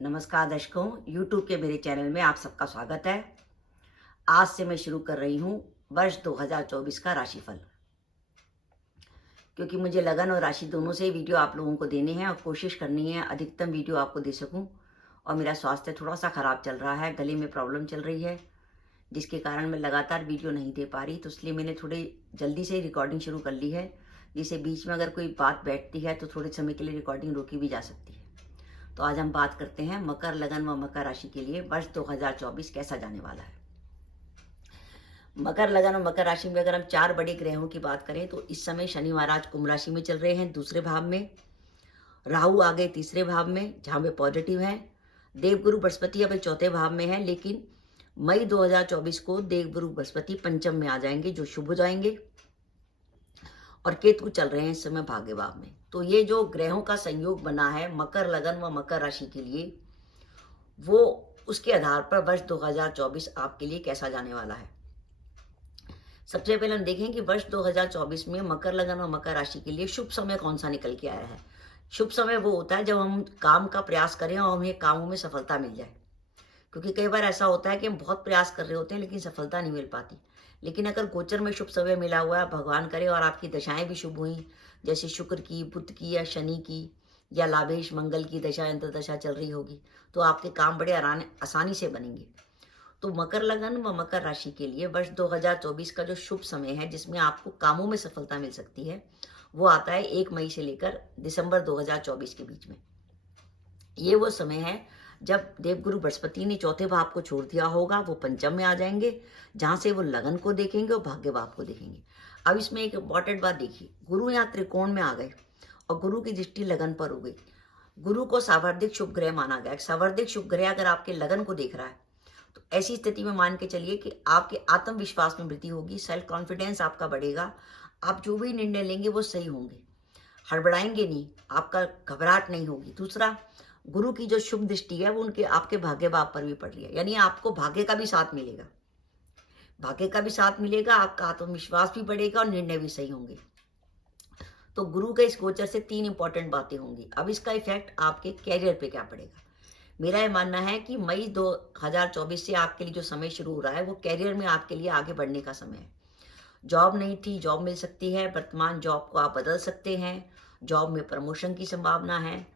नमस्कार दर्शकों, YouTube के मेरे चैनल में आप सबका स्वागत है। आज से मैं शुरू कर रही हूँ वर्ष 2024 का राशिफल, क्योंकि मुझे लगन और राशि दोनों से ही वीडियो आप लोगों को देने हैं और कोशिश करनी है अधिकतम वीडियो आपको दे सकूं। और मेरा स्वास्थ्य थोड़ा सा खराब चल रहा है, गले में प्रॉब्लम चल रही है, जिसके कारण मैं लगातार वीडियो नहीं दे पा रही। तो इसलिए मैंने थोड़ी जल्दी से ही रिकॉर्डिंग शुरू कर ली है, जिससे बीच में अगर कोई बात बैठती है तो थोड़े समय के लिए रिकॉर्डिंग रोकी भी जा सकती है। तो आज हम बात करते हैं मकर लगन व मकर राशि के लिए वर्ष 2024 कैसा जाने वाला है। मकर लगन और मकर राशि में अगर हम 4 बड़े ग्रहों की बात करें तो इस समय शनि महाराज कुंभ राशि में चल रहे हैं, दूसरे भाव में। राहु आगे तीसरे भाव में, जहां वे पॉजिटिव हैं। देवगुरु बृहस्पति अभी चौथे भाव में है, लेकिन मई 2024 को देवगुरु बृहस्पति पंचम में आ जाएंगे, जो शुभ हो जाएंगे। और केतु चल रहे हैं इस समय भाग्य भाव में। तो ये जो ग्रहों का संयोग बना है मकर लगन व मकर राशि के लिए, वो उसके आधार पर वर्ष 2024 आपके लिए कैसा जाने वाला है। सबसे पहले हम देखें कि वर्ष 2024 में मकर लगन और मकर राशि के लिए शुभ समय कौन सा निकल के आया है। शुभ समय वो होता है जब हम काम का प्रयास करें और हमें कामों में सफलता मिल जाए। क्योंकि कई बार ऐसा होता है कि हम बहुत प्रयास कर रहे होते हैं लेकिन सफलता नहीं मिल पाती। लेकिन अगर गोचर में शुभ समय मिला हुआ है, भगवान करे और आपकी दशाएं भी शुभ हुई, जैसे शुक्र की, बुध की या शनि की या लाभेश मंगल की दशा अंतर्दशा चल रही होगी, तो आपके काम बड़े आसानी से बनेंगे। तो मकर लगन व मकर राशि के लिए वर्ष 2024 का जो शुभ समय है, जिसमें आपको कामों में सफलता मिल सकती है, वो आता है 1 मई से लेकर दिसंबर 2024 के बीच में। ये वो समय है जब देवगुरु बृहस्पति ने चौथे भाव को छोड़ दिया होगा, वो पंचम में आ जाएंगे, जहां से वो लगन को देखेंगे और भाग्य भाव को देखेंगे। अब इसमें एक इंपॉर्टेंट बात देखिए, गुरु यहाँ त्रिकोण में आ गए और गुरु की दृष्टि लगन पर हो गई। गुरु को सावर्धिक शुभ ग्रह माना गया। सावर्धिक शुभ ग्रह अगर आपके लगन को देख रहा है, तो ऐसी स्थिति में मान के चलिए कि आपके आत्मविश्वास में वृद्धि होगी, सेल्फ कॉन्फिडेंस आपका बढ़ेगा, आप जो भी निर्णय लेंगे वो सही होंगे, हड़बड़ाएंगे नहीं, आपका घबराहट नहीं होगी। दूसरा, गुरु की जो शुभ दृष्टि है वो उनके आपके भाग्य भाव पर भी पड़ रही है, यानी आपको भाग्य का भी साथ मिलेगा। भाग्य का भी साथ मिलेगा, आपका आत्मविश्वास भी बढ़ेगा और निर्णय भी सही होंगे। तो गुरु के इस गोचर से 3 इंपॉर्टेंट बातें होंगी। अब इसका इफेक्ट आपके कैरियर पे क्या पड़ेगा। मेरा ये मानना है कि मई 2024 से आपके लिए जो समय शुरू हो रहा है, वो कैरियर में आपके लिए आगे बढ़ने का समय है। जॉब नहीं थी, जॉब मिल सकती है, वर्तमान जॉब को आप बदल सकते हैं, जॉब में प्रमोशन की संभावना है।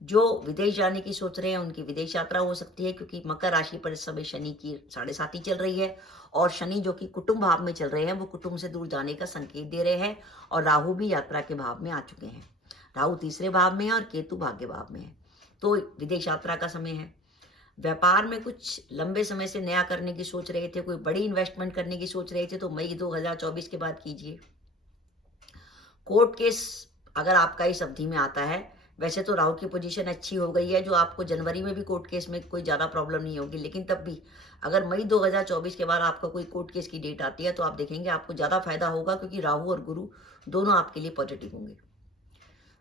जो विदेश जाने की सोच रहे हैं उनकी विदेश यात्रा हो सकती है, क्योंकि मकर राशि पर इस समय शनि की 7.5 चल रही है और शनि जो कि कुटुंब भाव में चल रहे हैं, वो कुटुंब से दूर जाने का संकेत दे रहे हैं। और राहु भी यात्रा के भाव में आ चुके हैं। राहु तीसरे भाव में है और केतु भाग्य भाव में है, तो विदेश यात्रा का समय है। व्यापार में कुछ लंबे समय से नया करने की सोच रहे थे, कोई बड़ी इन्वेस्टमेंट करने की सोच रहे थे, तो मई 2024 के बाद कीजिए। कोर्ट केस अगर आपका इस अवधि में आता है, वैसे तो राहु की पोजीशन अच्छी हो गई है, जो आपको जनवरी में भी कोर्ट केस में कोई ज़्यादा प्रॉब्लम नहीं होगी, लेकिन तब भी अगर मई 2024 के बाद आपका कोई कोर्ट केस की डेट आती है, तो आप देखेंगे आपको ज़्यादा फायदा होगा, क्योंकि राहु और गुरु दोनों आपके लिए पॉजिटिव होंगे।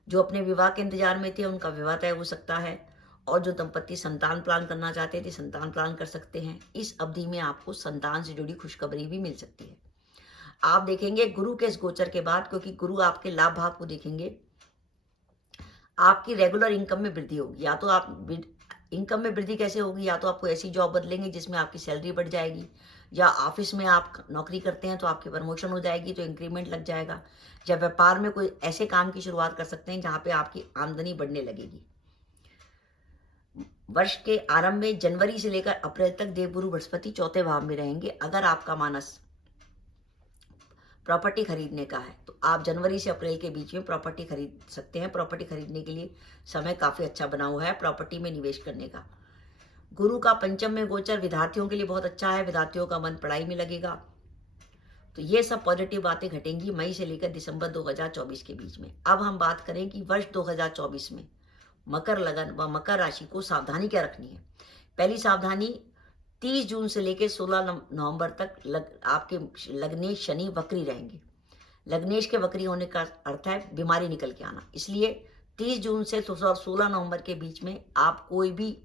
जो अपने विवाह के इंतजार में थे उनका विवाह तय हो सकता है, और जो दंपत्ति संतान प्लान करना चाहते थे संतान प्लान कर सकते हैं। इस अवधि में आपको संतान से जुड़ी खुशखबरी भी मिल सकती है। आप देखेंगे गुरु के इस गोचर के बाद, क्योंकि गुरु आपके लाभ भाव को देखेंगे, आपकी रेगुलर इनकम में वृद्धि होगी। या तो आप इनकम में वृद्धि कैसे होगी, या तो आपको ऐसी जॉब बदलेंगे जिसमें आपकी सैलरी बढ़ जाएगी, या ऑफिस में आप नौकरी करते हैं तो आपकी प्रमोशन हो जाएगी, तो इंक्रीमेंट लग जाएगा, या व्यापार में कोई ऐसे काम की शुरुआत कर सकते हैं जहां पे आपकी आमदनी बढ़ने लगेगी। वर्ष के आरंभ में जनवरी से लेकर अप्रैल तक देवगुरु बृहस्पति चौथे भाव में रहेंगे। अगर आपका मानस प्रॉपर्टी खरीदने का है, तो आप जनवरी से अप्रैल के बीच में प्रॉपर्टी खरीद सकते हैं। प्रॉपर्टी खरीदने के लिए समय काफी अच्छा बना हुआ है प्रॉपर्टी में निवेश करने का। गुरु का पंचम में गोचर विद्यार्थियों के लिए बहुत अच्छा है, विद्यार्थियों का मन पढ़ाई में लगेगा। तो ये सब पॉजिटिव बातें घटेंगी मई से लेकर दिसंबर 2024 के बीच में। अब हम बात करें कि वर्ष 2024 में मकर लगन व मकर राशि को सावधानी क्या रखनी है। पहली सावधानी, 30 जून से लेकर 16 नवंबर तक आपके लग्नेश शनि वक्री रहेंगे। लग्नेश के वक्री होने का अर्थ है बीमारी निकल के आना। इसलिए 30 जून से 16 नवंबर के बीच में आप कोई भी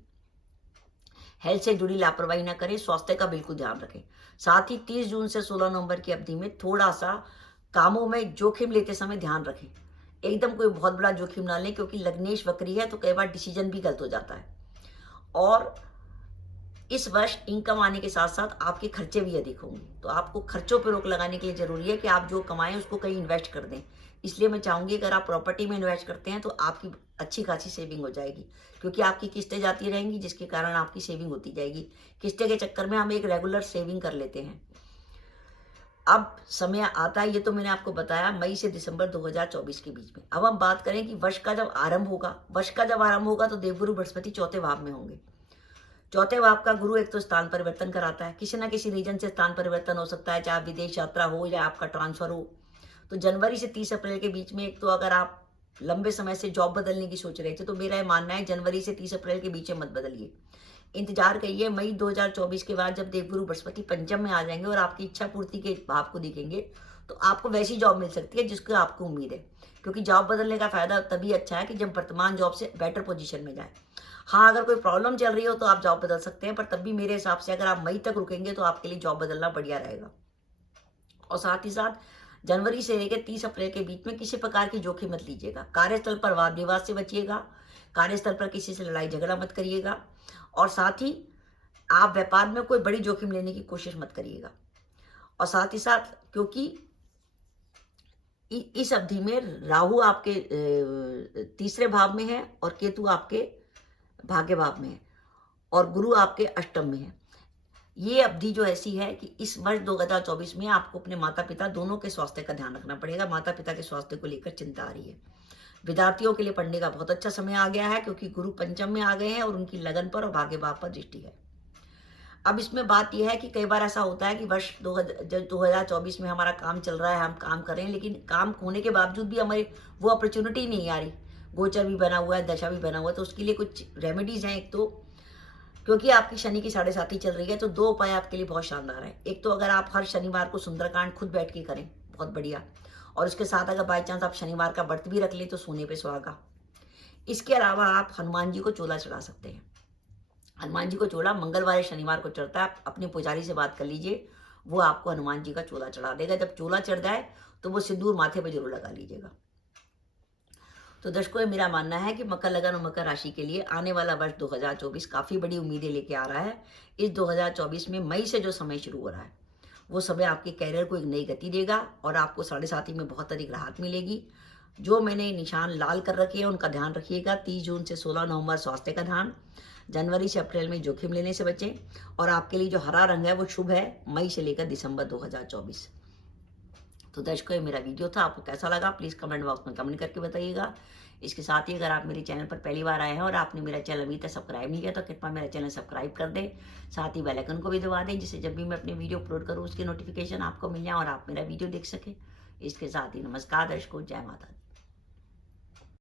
हेल्थ से जुड़ी लापरवाही ना करें, स्वास्थ्य का बिल्कुल ध्यान रखें। साथ ही 30 जून से 16 नवंबर की अवधि में थोड़ा सा कामों में जोखिम लेते समय ध्यान रखें। एकदम कोई बहुत बड़ा जोखिम ना लें, क्योंकि लग्नेश वक्री है तो कई बार डिसीजन भी गलत हो जाता है। और इस वर्ष इनकम आने के साथ साथ आपके खर्चे भी अधिक होंगे। तो आपको खर्चों पर रोक लगाने के लिए ज़रूरी है कि आप जो कमाएं उसको कहीं इन्वेस्ट कर दें। इसलिए मैं चाहूँगी अगर आप प्रॉपर्टी में इन्वेस्ट करते हैं तो आपकी अच्छी खासी सेविंग हो जाएगी, क्योंकि आपकी किस्तें जाती रहेंगी जिसके कारण आपकी सेविंग होती जाएगी। किस्तें के चक्कर में हम एक रेगुलर सेविंग कर लेते हैं। अब समय आता है, ये तो मैंने आपको बताया, मई से दिसंबर 2024 के बीच में। अब हम बात करें कि वर्ष का जब आरंभ होगा तो देवगुरु बृहस्पति चौथे भाव में होंगे। चौथे भाव का गुरु एक तो स्थान परिवर्तन कराता है, किसी ना किसी रीजन से स्थान परिवर्तन हो सकता है, चाहे विदेश यात्रा हो या आपका ट्रांसफर हो। तो जनवरी से 30 अप्रैल के बीच में एक तो अगर आप लंबे समय से जॉब बदलने की सोच रहे थे तो मेरा ये मानना है जनवरी से 30 अप्रैल के बीच में मत बदलिए, इंतजार करिए। मई 2024 के बाद जब देवगुरु बृहस्पति पंचम में आ जाएंगे और आपकी इच्छा पूर्ति के भाव को दिखेंगे तो आपको वैसी जॉब मिल सकती है जिसको आपको उम्मीद है, क्योंकि जॉब बदलने का फायदा तभी अच्छा है कि जब वर्तमान जॉब से बेटर पोजीशन में जाए। हाँ, अगर कोई प्रॉब्लम चल रही हो तो आप जॉब बदल सकते हैं, पर तब भी मेरे हिसाब से अगर आप मई तक रुकेंगे तो आपके लिए जॉब बदलना बढ़िया रहेगा। और साथ ही साथ जनवरी से लेकर 30 अप्रैल के बीच में किसी प्रकार की जोखिम मत लीजिएगा। कार्यस्थल पर वाद विवाद से बचिएगा, कार्यस्थल पर किसी से लड़ाई झगड़ा मत करिएगा, और साथ ही आप व्यापार में कोई बड़ी जोखिम लेने की कोशिश मत करिएगा। और साथ ही साथ क्योंकि इस अवधि में राहु आपके तीसरे भाव में है और केतु आपके भाग्य भाव में है और गुरु आपके अष्टम में है। ये अवधि जो ऐसी है कि इस वर्ष 2024 में आपको अपने माता पिता दोनों के स्वास्थ्य का ध्यान रखना पड़ेगा। माता पिता के स्वास्थ्य को लेकर चिंता आ रही है। विद्यार्थियों के लिए पढ़ने का बहुत अच्छा समय आ गया है, क्योंकि गुरु पंचम में आ गए हैं और उनकी लगन पर और भाग्य भाव पर दृष्टि है। अब इसमें बात यह है कि कई बार ऐसा होता है कि वर्ष 2024 में हमारा काम चल रहा है, हम काम कर रहे हैं, लेकिन काम होने के बावजूद भी हमारी वो अपॉर्चुनिटी नहीं आ रही। गोचर भी बना हुआ है, दशा भी बना हुआ है, तो उसके लिए कुछ रेमेडीज हैं। एक तो क्योंकि आपकी शनि की 7.5 चल रही है तो 2 उपाय आपके लिए बहुत शानदार है। एक तो अगर आप हर शनिवार को सुंदरकांड खुद बैठ के करें, बहुत बढ़िया। और उसके साथ अगर बाई चांस आप शनिवार का व्रत भी रख लें तो सोने पे सुहागा। इसके अलावा आप हनुमान जी को चोला चढ़ा सकते हैं। हनुमान जी को चोला मंगलवार या शनिवार को चढ़ता है। आप अपने पुजारी से बात कर लीजिए, वो आपको हनुमान जी का चोला चढ़ा देगा। जब चोला चढ़ जाए तो वो सिंदूर माथे पर जरूर लगा लीजिएगा। तो दर्शकों, मेरा मानना है कि मकर लगन और मकर राशि के लिए आने वाला वर्ष 2024 काफ़ी बड़ी उम्मीदें लेके आ रहा है। इस 2024 में मई से जो समय शुरू हो रहा है वो समय आपके कैरियर को एक नई गति देगा और आपको 7.5 में बहुत अधिक राहत मिलेगी। जो मैंने निशान लाल कर रखे हैं उनका ध्यान रखिएगा। 30 जून से 16 नवंबर स्वास्थ्य का ध्यान, जनवरी से अप्रैल में जोखिम लेने से बचें, और आपके लिए जो हरा रंग है वो शुभ है मई से लेकर दिसंबर 2024। तो दर्शकों, ये मेरा वीडियो था, आपको कैसा लगा प्लीज़ कमेंट बॉक्स में कमेंट करके बताइएगा। इसके साथ ही अगर आप मेरे चैनल पर पहली बार आए हैं और आपने मेरा चैनल अभी तक सब्सक्राइब नहीं किया तो कृपया मेरा चैनल सब्सक्राइब कर दें, साथ ही बेल आइकन को भी दबा दें, जिससे जब भी मैं अपनी वीडियो अपलोड करूँ उसकी नोटिफिकेशन आपको मिल जाए और आप मेरा वीडियो देख सकें। इसके साथ ही नमस्कार दर्शकों, जय माता दी।